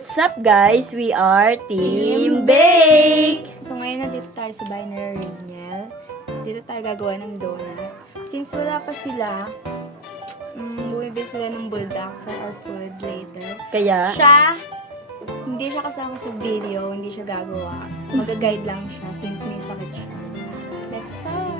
What's up guys? We are Team Bake! So ngayon nandito tayo sa Binary Raniel. Dito tayo gagawa ng donut. Since wala pa sila, bumibili sila ng bulldog for our food later. Kaya, Hindi siya kasama sa video, hindi siya gagawa. Mag-guide lang siya since may sakit siya. Let's start!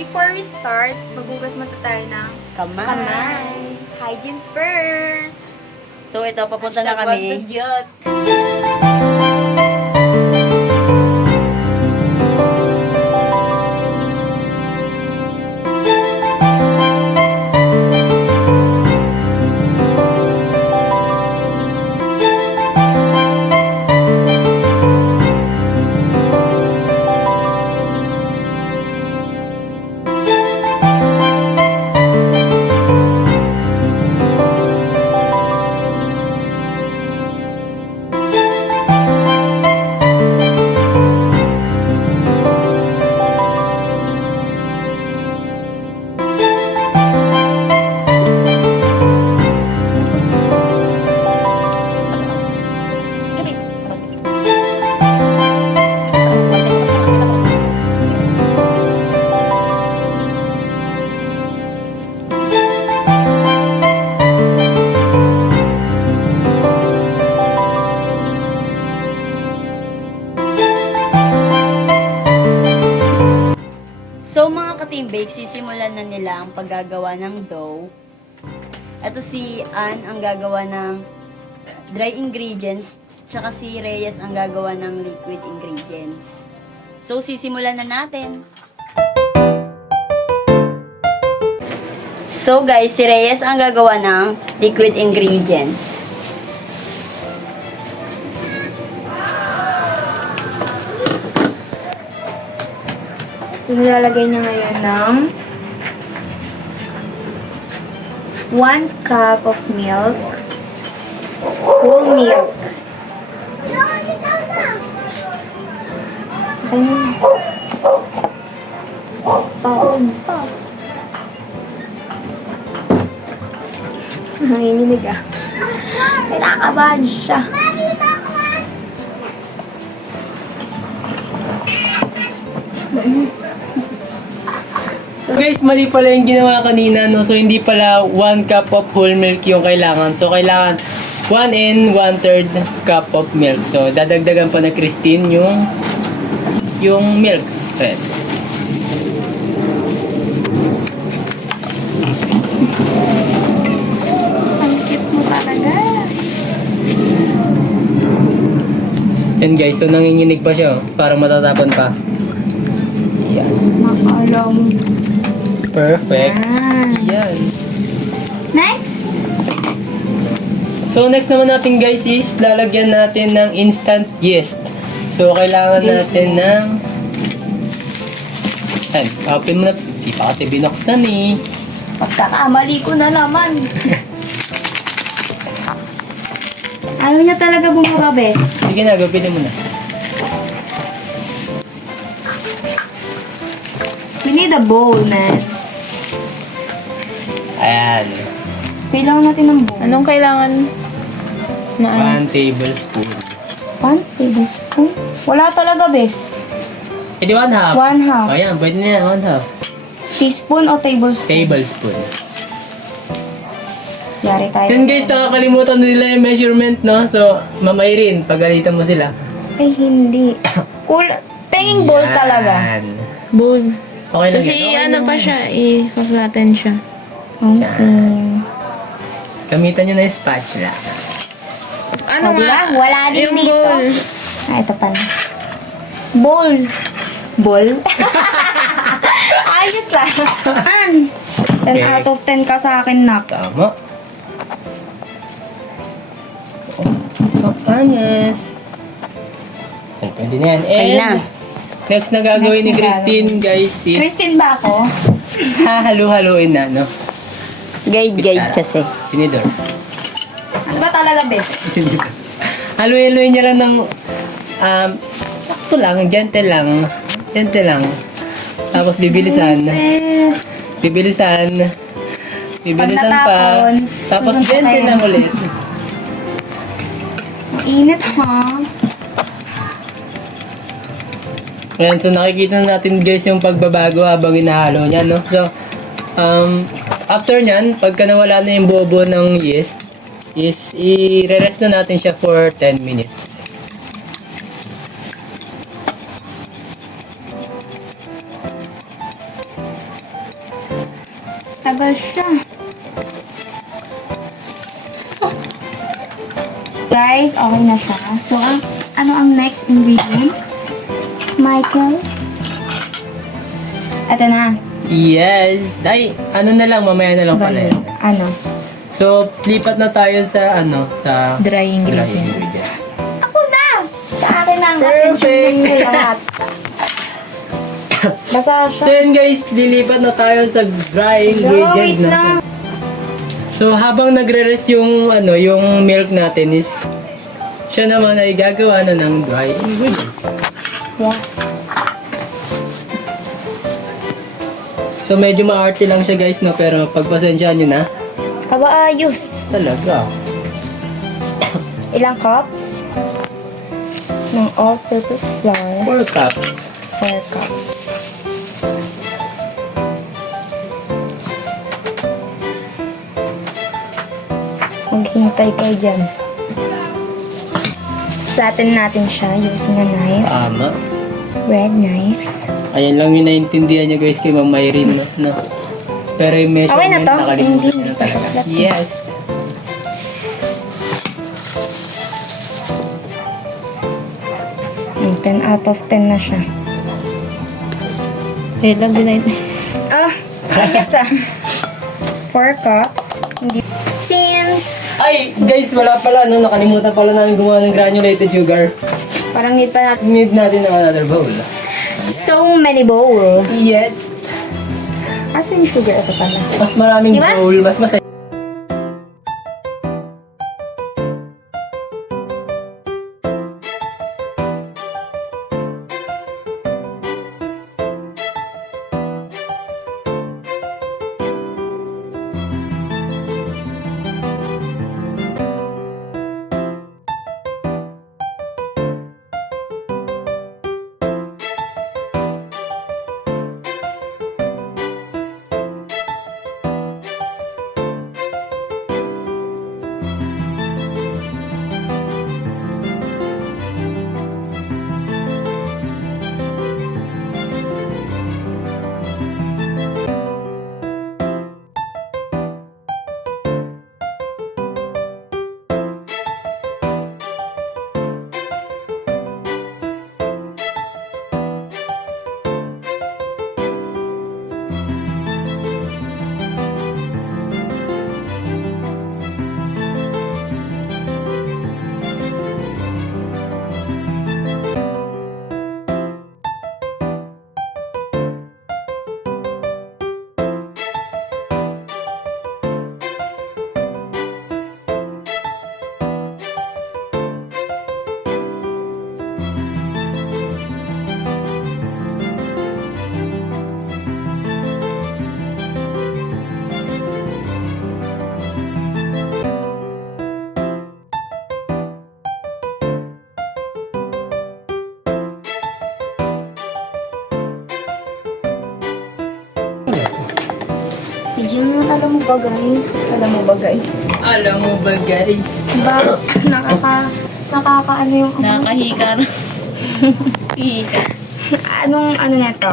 Before we start, maghugas muna tayo ng kamay! Hygiene first! So ito, papunta na kami. So mga ka-Team Bake, sisimulan na nila ang paggagawa ng dough. Ito si Ann ang gagawa ng dry ingredients, tsaka si Reyes ang gagawa ng liquid ingredients. So sisimulan na natin. So guys, si Reyes ang gagawa ng liquid ingredients. Nilalagay niya ngayon ng 1 cup of milk. Whole milk. Ayun. Paon pa. Nanginginig ah. Kinakabahan siya. So guys, mali pala yung ginawa kanina, no? So hindi pala 1 cup of whole milk yung kailangan. So kailangan 1 and 1/3 cup of milk. So dadagdagan pa na Christine yung milk. Red. Ang cute mo talaga. Yan guys, so nanginginig pa siya, oh, para matatapon pa. Yan. Makala mo. Perfect. Yan. Next! So next naman natin guys is lalagyan natin ng instant yeast. So kailangan natin ng open mo na. Di pa kasi binuksan eh. Pagkakamali ko na naman. Ayaw niya talaga bumura, Bes. Sige na, gawin mo na. We need a bowl, man. Ayan. Kailangan natin ng bowl. Anong kailangan na 1 tablespoon. 1 tablespoon? Wala talaga, Bes. Eh di 1/2. 1/2. Ayan, pwede na yan, 1/2. Teaspoon o tablespoon? Tablespoon. Yari tayo. Yan guys, nakakalimutan nila yung measurement, no? So, Ma'am Irene, pagalitan mo sila. Ay, hindi. Penging bowl Yan. talaga. bowl? Okay lang Kasi yan. ano pa siya, i-flatten siya. Ang sim. Gamitan nyo na yung spatula. Ano O, diba? Wala din yung dito. bowl. Ito pa na. Bowl. Bowl? Ayos ah. 10 Okay. out of 10 ka sa akin, nak. Tama. Papanas. Pwede na yan. Okay na. Next na gagawin ni Next na Christine, guys, is Christine ba ako? hahalu-haluin na, no? Guide kasi. Tinidor. Ano ba talaga, best? Haluin-haluin niya lang ng, sakto lang, gentle lang. Gentle lang. Tapos bibilisan. Bibilisan. Bibilisan Pag pa. natapon, Tapos susunod gentle tayo. lang ulit. Mainit, ha? Ayan, so nakikita natin guys yung pagbabago habang inahalo niya, no? So, after nyan, pagka nawala na yung bobo ng yeast, is i-rest na natin siya for 10 minutes. Tagal siya. Guys, okay na siya. So, ano ang next ingredient? Michael? Ito na. Yes! Ay, ano na lang, mamaya na lang pala yun. Ano? So, lipat na tayo sa, sa Dry dry ingredients. ingredients. Ako na! Sa akin ang Perfect! attention ninyo lahat. Basa siya. So yun guys, lilipat na tayo sa dry So, ingredient wait natin. lang. So habang nagre-rest yung yung milk natin is siya naman ay gagawa na ng dry ingredients. Yes. So medyo maarte lang siya guys, no, pero pagpasensyahan niyo na. Aba, ayos. Talaga. Ilang cups? Ng all-purpose flour. 4 cups. 4 cups. Maghintay kayo dyan. Flatten natin siya using a knife. Tama. Red knife. Ayan lang yung naintindihan niya guys kay Ma'am Irene, no? Pero yung measurement, Okay na to? nakalimutan Hindi niya na talaga. na. Yes. Mm, 10 out of 10 na siya. Wait lang, binayin. Ah, ayos ah. 4 cups. Hindi. Since Ay, guys, wala pala, no? Nakalimutan pala namin gumawa ng granulated sugar. parang need pa natin Need natin ng another bowl. so many bowl. Yes. Asa yung sugar? Ito pala. Mas maraming Diba? bowl, mas masaya. Yung alam mo ba guys? Alam mo ba guys? Alam mo ba guys? Ba, nakakaano yung Nakakahikar. Hika. anong ano neto?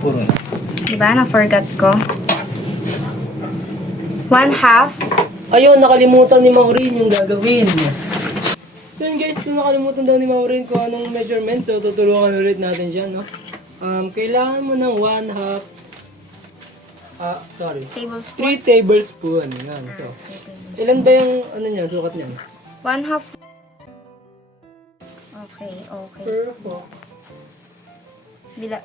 Puro na. Diba? Na-forgot ko. 1/2. Ayun, nakalimutan ni Maureen yung gagawin. So yun guys, nakalimutan daw ni Maureen kung anong measurement. So tutulungan ulit natin siya, no? Kailangan mo ng 1/2 Tablespoon. 3 tablespoon. Yan. So, ilan ba yung ano niya, sukat niyan? 1/2. Okay, okay. Perfect. Bila.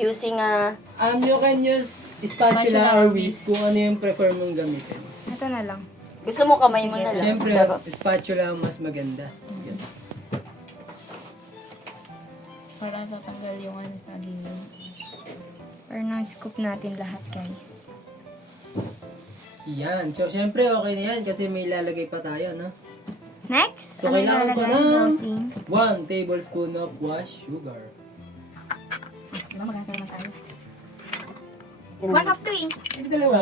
Using You can use spatula or whisk kung ano yung prefer mong gamitin. Ito na lang. gusto mo kamay mo na lang. Siyempre, Charot. spatula ang mas maganda. Yan. Para tatanggal yung ano sa gilid. Para na-scoop natin lahat, guys. Yan. So, siyempre, okay na yan kasi may ilalagay pa tayo, no? Next, So, ano kailangan ko ilalagay? ng Bossing. 1 tablespoon of washed sugar. Diba, maganda naman tayo. Yun. 1 of 3. Ito dalawa.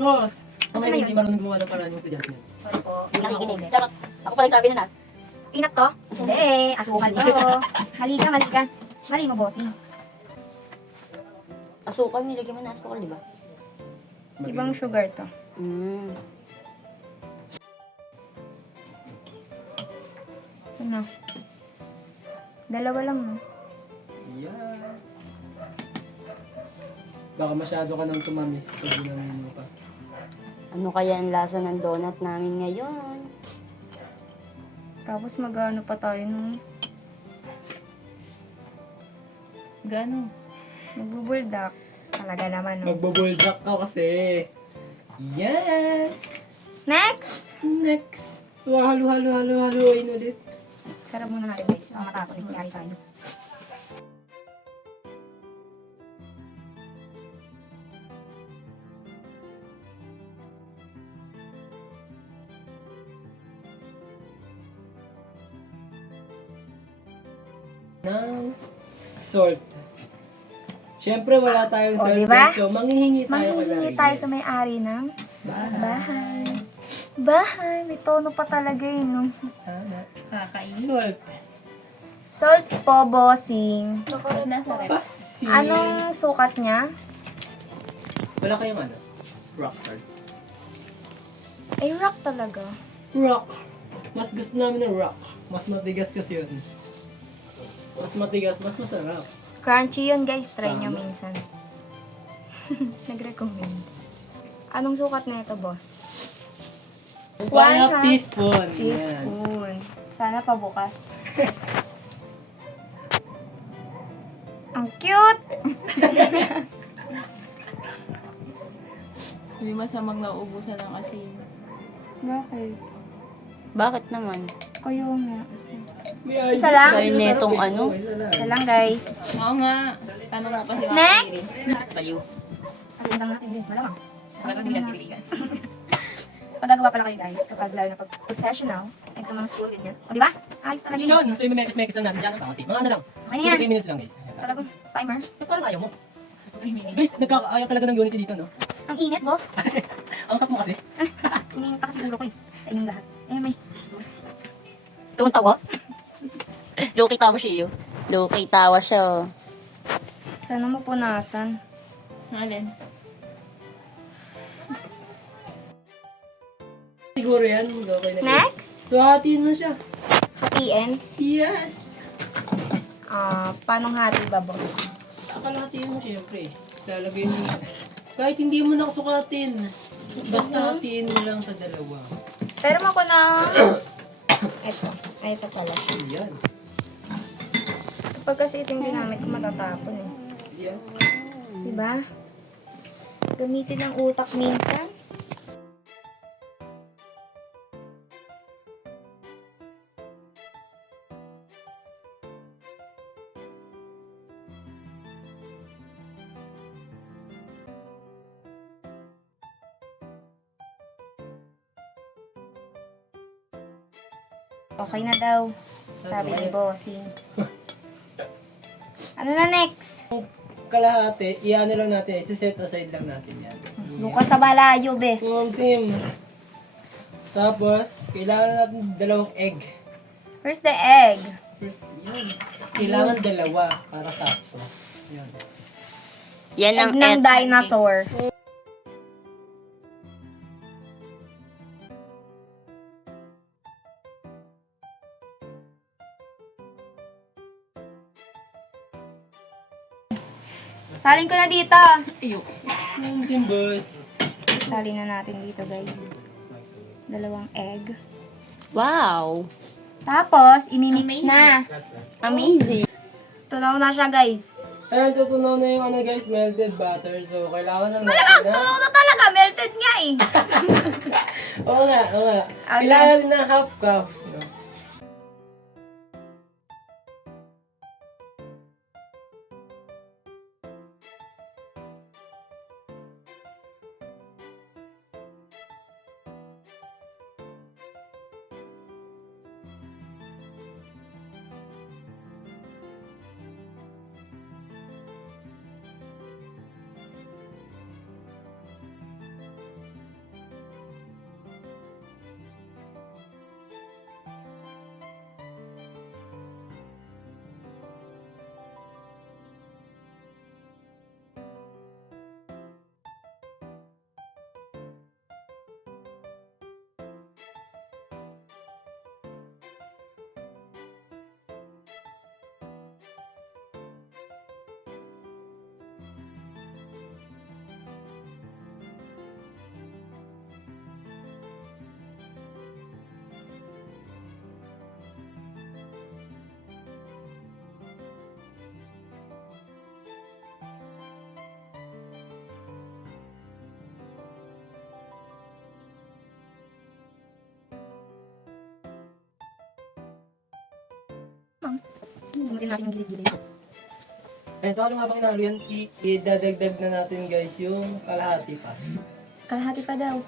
Boss! Asa Okay, na hindi yun? marunong gumawa ng paraan yung estudyante. Sorry po. Hindi nakikinig. Charot. Ako pa nagsabi nun Inat to? Hindi. Asukal to. Mali ka, mali ka. Mali mo, bossing. Asukal, nilagyan mo na asukal, di ba? Ibang sugar to. Mm. So, na. Dalawa lang, no? Yes. Baka masyado ka nang tumamis pag ginamin mo pa. Ano kaya ang lasa ng donut namin ngayon? Tapos mag-ano pa tayo, no? Gano? Magbubuldak. Talaga naman, no? Magbubuldak ka kasi. Yes! Next! Next. Haluin ulit. Sarap muna natin, guys. Ang matapos, nangyari tayo. Ng salt. Siyempre, wala tayong O, salt. diba? So, manghihingi tayo kay Manghihingi Larry. tayo sa may-ari ng bahay. Bahay. May tono pa talaga yun, no? Kakainin. Salt. Salt po, bossing. Nasa rep. Pasi. Anong sukat niya? Wala kayong ano? Rock salt. Ay, rock talaga. Rock. Mas gusto namin ng rock. Mas matigas kasi yun. Mas matigas, mas masarap. Crunchy yun, guys. Try nyo Tama. minsan. Nag-recommend. Anong sukat na ito, boss? 1 half teaspoon. Yan. Teaspoon. Sana pabukas. Ang cute! Hindi masamang nauubusan ng asin. Bakit? Bakit naman? Kayo nga. May Isa lang? Dahil netong Masarap eh. ano? Isa lang. Isa lang, guys. Oo nga. Tanong mo pa si Mama Next! Kayo. At lang natin din. Malamang. Talagang hindi natin pilihan. Pagagawa pala kayo, guys. Kapag lalo na pag professional and sa mga school, ganyan. O, di ba? Ayos talaga Yun, yun. so yung mekis lang natin dyan. Mga ano lang. Okay na yan. 3 minutes lang guys. Talagang timer. Parang ayaw mo. Guys, nagkakaayaw talaga ng unity dito, no? Ang init, boss. Ang hap mo kasi. Tingin pa kasi ulo ko eh. Sa inyong lahat. Ayun, may. Tuwang tawa? Loki tawa siya yun. Loki tawa siya. Oh. Sana mapunasan. Alin? Siguro yan. Okay na. Next! So, hatiin mo siya. Hatiin. Yes! Paano hati ba, boss? Akalatiin mo siyempre. Lalagay mo. Kahit hindi mo nakasukatin. Basta hatiin mo lang sa dalawa. Pero ako na... Ito. Ay, ito pala. Yan. Kapag kasi ito yung ginamit ko, matatapon eh. Yes. Diba? Gamitin ang utak minsan. Okay na daw. Sabi ni Bossing. Ano na next? Kalahati, i-ano lang natin. Isi-set aside lang natin yan. Bukas sa balayo, bes. Sim. Tapos, kailangan natin 2 egg. Where's the egg? First, yun. Kailangan 2 para sakto. Yun. Yan ang Egg ng dinosaur. Salin ko na dito. Ayoko. Simbos. Sali na natin dito, guys. 2 egg. Wow! Tapos, imimix na. Amazing! Tunaw na siya, guys. Ayan, tutunaw na yung guys, melted butter. So, kailangan lang natin na... Tunaw na talaga. Melted nga eh. Oo nga, oo nga. Ano? Kailangan na half cup. No? Hindi natin yung gilid-gilid. Ayan, so ano nga bang nalo yan? Idadagdag na natin guys yung kalahati pa. Kalahati pa daw.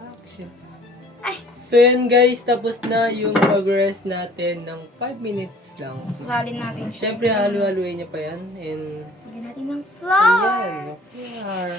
Action. So yan guys, tapos na yung pag-rest natin ng 5 minutes lang. Sasalin natin siya. Siyempre, halu-haluin niya pa yan. And, Lagyan natin ng flour. ayan, flour.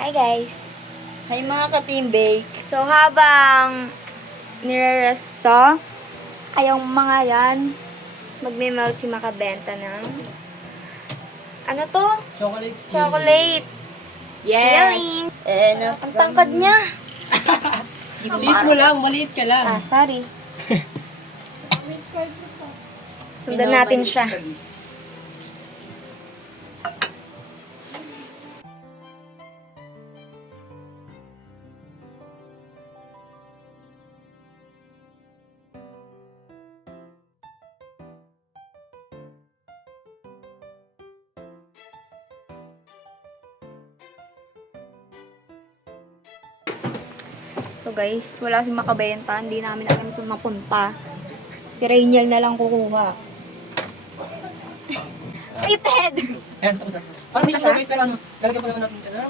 Hi guys! Hi mga ka-team bake. So habang nire-resto, ay yung mga yan, magme-melt si makabenta ng ano to? Chocolate. Chocolate! Feeling. And Ang tangkad niya! Maliit mo lang, maliit ka lang. Sorry. Sundan natin siya. So guys, wala si makabenta. Hindi namin alam saan napunta. Si Rainiel na lang kukuha. Scripted! Ayan, tapos na. Parang hindi siya guys, pero ano, lalagyan pa naman natin siya.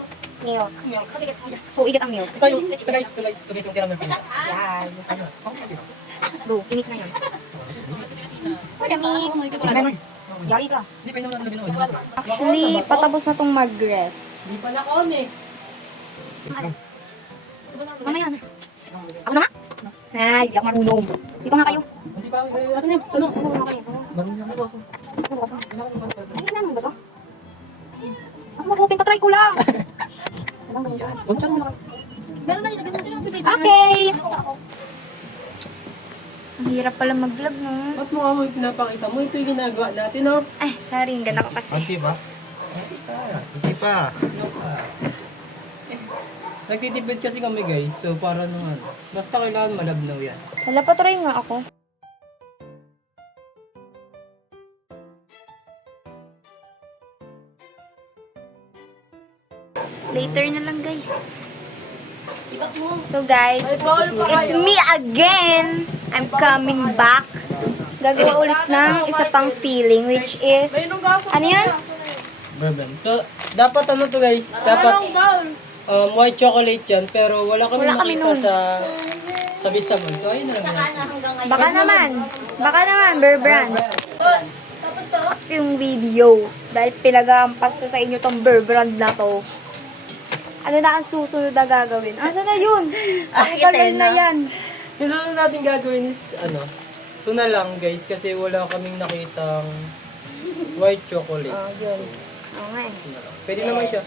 Milk. Milk. So, ikat ang milk. Ito guys, yung caramel milk. Yes. Ano? Go, i-mix na yan. For the mix. Yari ka. Hindi kayo naman nalagyan naman. Actually, patapos na tong mag-rest. Hindi pa na-on eh. Mamaya na. Ako na nga? Ay, di ako marunong. Dito nga kayo. Hindi pa, ato niya, ano? Ano nga kayo? Marunong ako. Ay, ano ba to? Ako mag-open, tatry ko lang. Huwag siya naman kasi. Okay. Ang hirap pala mag-vlog, no? Ba't mukha mo yung pinapakita mo? Ito yung ginagawa natin, no? Ay, sorry. Ang ganda ko kasi. Anti ba? Hindi pa. Nagtitipid kasi kami guys, so para naman. Basta kailangan malabnaw yan. Hala, patry nga ako. Later na lang, guys. So, guys, it's me again. I'm coming back. Gagawa ulit ng isa pang feeling, which is, ano yan? Bourbon. So, dapat ano to guys? Dapat white chocolate yan, pero wala kami Wala kami nakita nun. sa Vista Mall. So, ayun na lang yan. Baka naman, Bear Brand. Yung video, dahil pinagampas ko sa inyo tong Bear Brand na to. Ano na ang susunod na gagawin? Asa na yun? Ay, color na yan. Yung susunod natin gagawin is, ano, ito na lang guys, kasi wala kaming nakitang white chocolate. Oh, yun. Oo nga eh. Ito na lang. Pwede naman siya.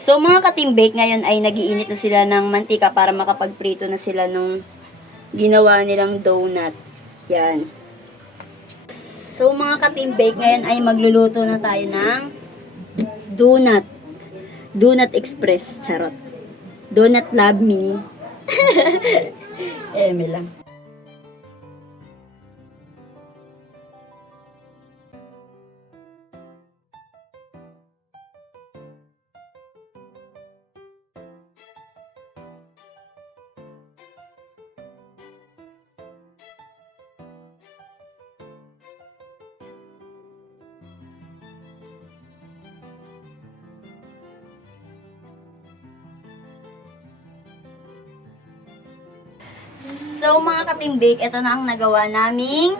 So mga ka-team bake, ngayon ay nagiinit na sila ng mantika para makapagprito na sila nung ginawa nilang donut. Yan. So mga ka-team bake, ngayon ay magluluto na tayo ng donut. Donut Express. Charot. Donut Love Me. Eme lang. So, mga ka-team bake, ito na ang nagawa naming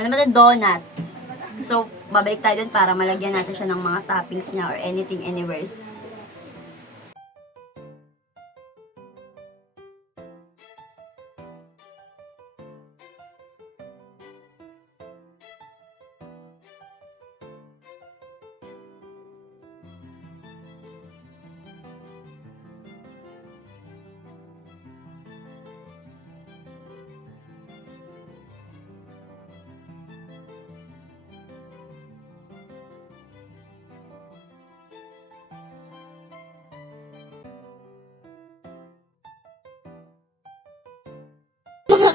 ano ba ito? Donut. So, babalik tayo dun para malagyan natin siya ng mga toppings niya or anything, anywhere.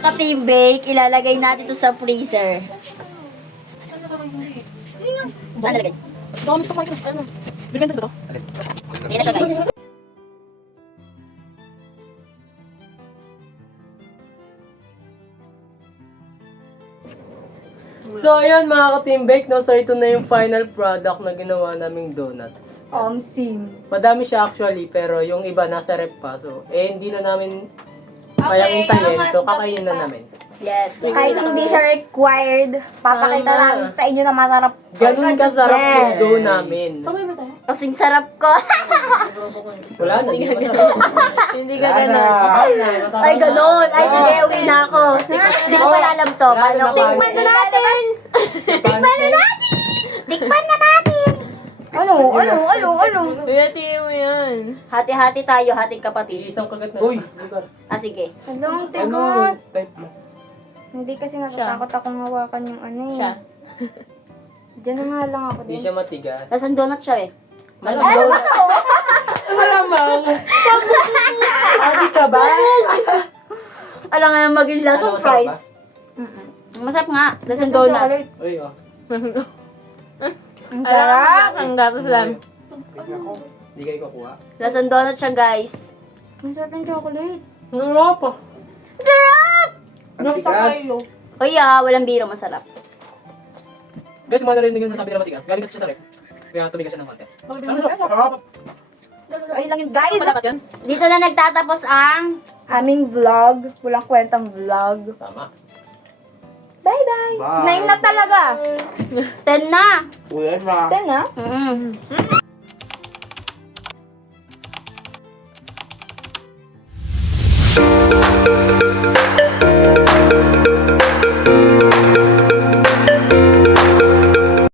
ka-team bake, ilalagay natin ito sa freezer. Saan nalagay? Bigyan ba ito? Ayan na siya, guys. So, ayun mga ka-team bake, no? So, ito na yung final product na ginawa naming donuts. Sim. Madami siya actually, pero yung iba nasa rep pa. So, hindi na namin kayang hintayin. So, kakainin na namin. Yes. Kahit hindi siya required, papakita Tama. namin sa inyo na masarap. Ganun kasarap Yes. yung dough namin. Kasing sarap ko. Wala na, hindi masarap. Hindi ka ganun. Ay, ganun. Ay, sige, uwi na ako. Hindi ko pala alam to. Paano ko? Tikman na natin! Tikman na natin! Tikman na natin! Ano? Tingnan mo yan. Hati-hati tayo, hating kapatid. Isang kagat na. Uy! Ah, sige. Anong Ano? tigas? Type mo. Hindi kasi natatakot akong hawakan yung ano eh. Siya. Diyan na nga lang ako Hindi din. siya matigas. Nasaan donut siya eh? Malamang. Malamang. Adi ka ba? Alam nga maging Ano, lasang masarap fries. ba? Masarap nga. Lasang donut. Uy, oh. Ang sarap! Ang gatas lang. Hindi kayo kukuha. Lasang donut siya, guys. Ang sarap ng chocolate. Wala pa. Matigas. Uy, walang biro, masarap. Guys, mga narinig yung sasabi na matigas. Galing kasi siya sa rep. Kaya tumigas siya ng konti. Ano sarap? Ayun lang yun, guys! Dapat yun? Dito na nagtatapos ang... Aming vlog. Walang kwentang vlog. Tama. Bye-bye! Bye. 9 na talaga! 10 na! Ulan na. 10 na? Mm.